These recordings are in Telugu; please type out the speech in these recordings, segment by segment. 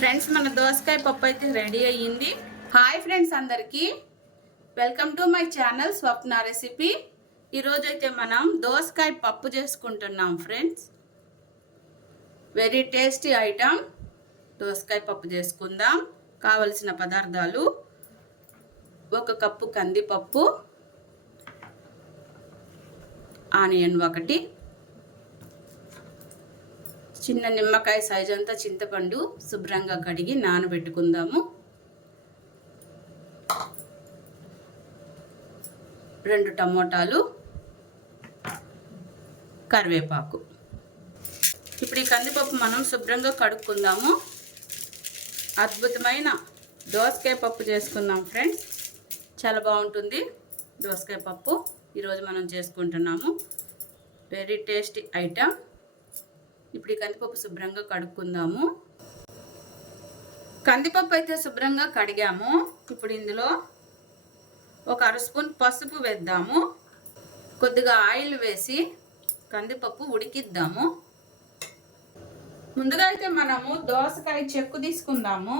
ఫ్రెండ్స్ మన దోసకాయ పప్పు అయితే రెడీ అయ్యింది. హాయ్ ఫ్రెండ్స్ అందరికీ welcome to my channel Swapna recipe. ఈరోజు అయితే మనం దోసకాయ పప్పు చేసుకుంటున్నాం ఫ్రెండ్స్. వెరీ టేస్టీ ఐటమ్ దోసకాయ పప్పు చేసుకుందాం. కావలసిన పదార్థాలు: 1 కప్పు కందిపప్పు, ఆనియన్ 1, చిన్న నిమ్మకాయ సైజ్ అంతా చింతపండు శుభ్రంగా కడిగి నానబెట్టుకుందాము. 2 టమోటాలు, కరివేపాకు. ఇప్పుడు ఈ కందిపప్పు మనం శుభ్రంగా కడుక్కుందాము. అద్భుతమైన దోసకాయ పప్పు చేసుకుందాం ఫ్రెండ్స్. చాలా బాగుంటుంది దోసకాయ పప్పు. ఈరోజు మనం చేసుకుంటున్నాము. Very tasty item. ఇప్పుడు ఈ కందిపప్పు శుభ్రంగా కడుక్కుందాము. కందిపప్పు అయితే శుభ్రంగా కడిగాము. ఇప్పుడు ఇందులో 1 అర స్పూన్ పసుపు వేద్దాము. కొద్దిగా ఆయిల్ వేసి కందిపప్పు ఉడికిద్దాము. ముందుగా అయితే మనము దోసకాయ చెక్కు తీసుకుందాము.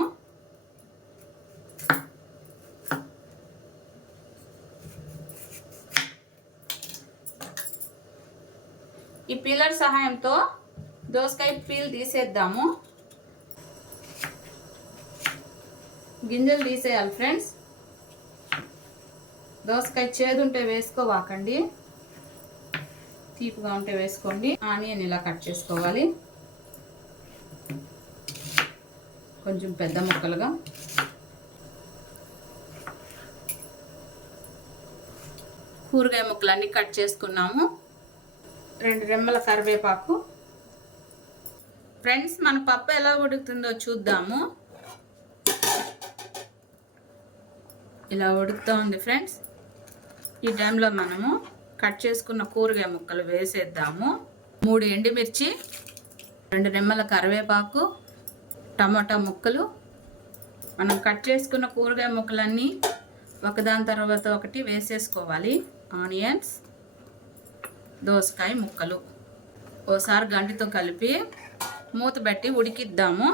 ఈ పీలర్ సహాయంతో దోసకాయ పీల్ తీసేద్దాము. గింజలు తీసేయాలి ఫ్రెండ్స్. దోసకాయ చేదు ఉంటే వేసుకోవాకండి, తీపిగా ఉంటే వేసుకోండి. ఆనియన్ ఇలా కట్ చేసుకోవాలి, కొంచెం పెద్ద ముక్కలుగా. కూరగాయ ముక్కలన్నీ కట్ చేసుకున్నాము. 2 రెమ్మల కరివేపాకు. ఫ్రెండ్స్ మన పప్పు ఎలా ఉడుకుతుందో చూద్దాము. ఇలా ఉడుకుతూ ఉంది ఫ్రెండ్స్. ఈ టైంలో మనము కట్ చేసుకున్న కూరగాయ ముక్కలు వేసేద్దాము. 3 ఎండుమిర్చి, 2 రెమ్మల కరివేపాకు, టమాటా ముక్కలు. మనం కట్ చేసుకున్న కూరగాయ ముక్కలన్నీ ఒకదాని తర్వాత ఒకటి వేసేసుకోవాలి. ఆనియన్స్, దోసకాయ ముక్కలు ఓసారి గంటితో కలిపి మూత పెట్టి ఉడికిద్దాము.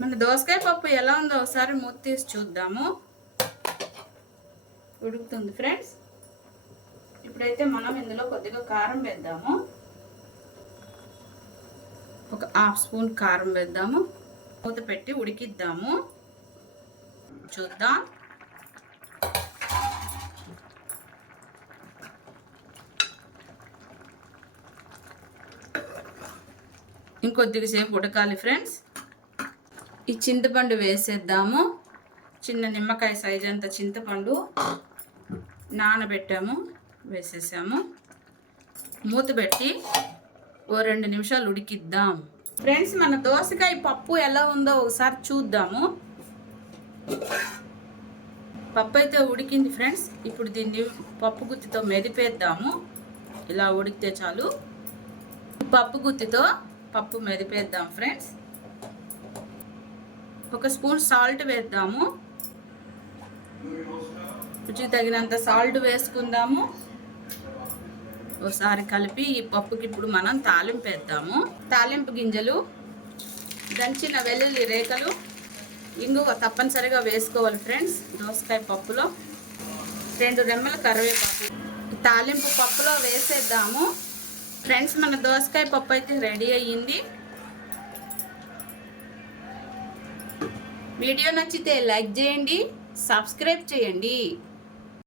మన దోసకాయ పప్పు ఎలా ఉందో ఒకసారి మూత తీసి చూద్దాము. ఉడుకుతుంది ఫ్రెండ్స్. ఇప్పుడైతే మనం ఇందులో కొద్దిగా కారం వేద్దాము. 1 హాఫ్ స్పూన్ కారం వేద్దాము. మూత పెట్టి ఉడికిద్దాము. చూద్దాం. ఇంకొద్దిగా సేపు ఉడకాలి ఫ్రెండ్స్. ఈ చింతపండు వేసేద్దాము. చిన్న నిమ్మకాయ సైజ్ అంత చింతపండు నానబెట్టాము, వేసేసాము. మూత పెట్టి 2 నిమిషాలు ఉడికిద్దాం. ఫ్రెండ్స్ మన దోసకాయ పప్పు ఎలా ఉందో ఒకసారి చూద్దాము. పప్పు అయితే ఉడికింది ఫ్రెండ్స్. ఇప్పుడు దీన్ని పప్పు గుత్తితో మెదిపేద్దాము. ఇలా ఉడికితే చాలు. పప్పు గుత్తితో పప్పు మెదిపేద్దాం ఫ్రెండ్స్. 1 స్పూన్ సాల్ట్ వేద్దాము. రుచికి తగినంత సాల్ట్ వేసుకుందాము. ఒకసారి కలిపి ఈ పప్పుకి ఇప్పుడు మనం తాలింపు వేద్దాము. తాలింపు గింజలు, దంచిన వెల్లుల్లి రేఖలు, ఇంగువ తప్పనిసరిగా వేసుకోవాలి ఫ్రెండ్స్. దోసకాయ పప్పులో 2 రెమ్మల కరివేపాకు తాలింపు పప్పులో వేసేద్దాము. ఫ్రెండ్స్ మన దోసకాయ పప్పు అయితే రెడీ అయ్యింది. వీడియో నచ్చితే లైక్ చేయండి, సబ్స్క్రైబ్ చేయండి.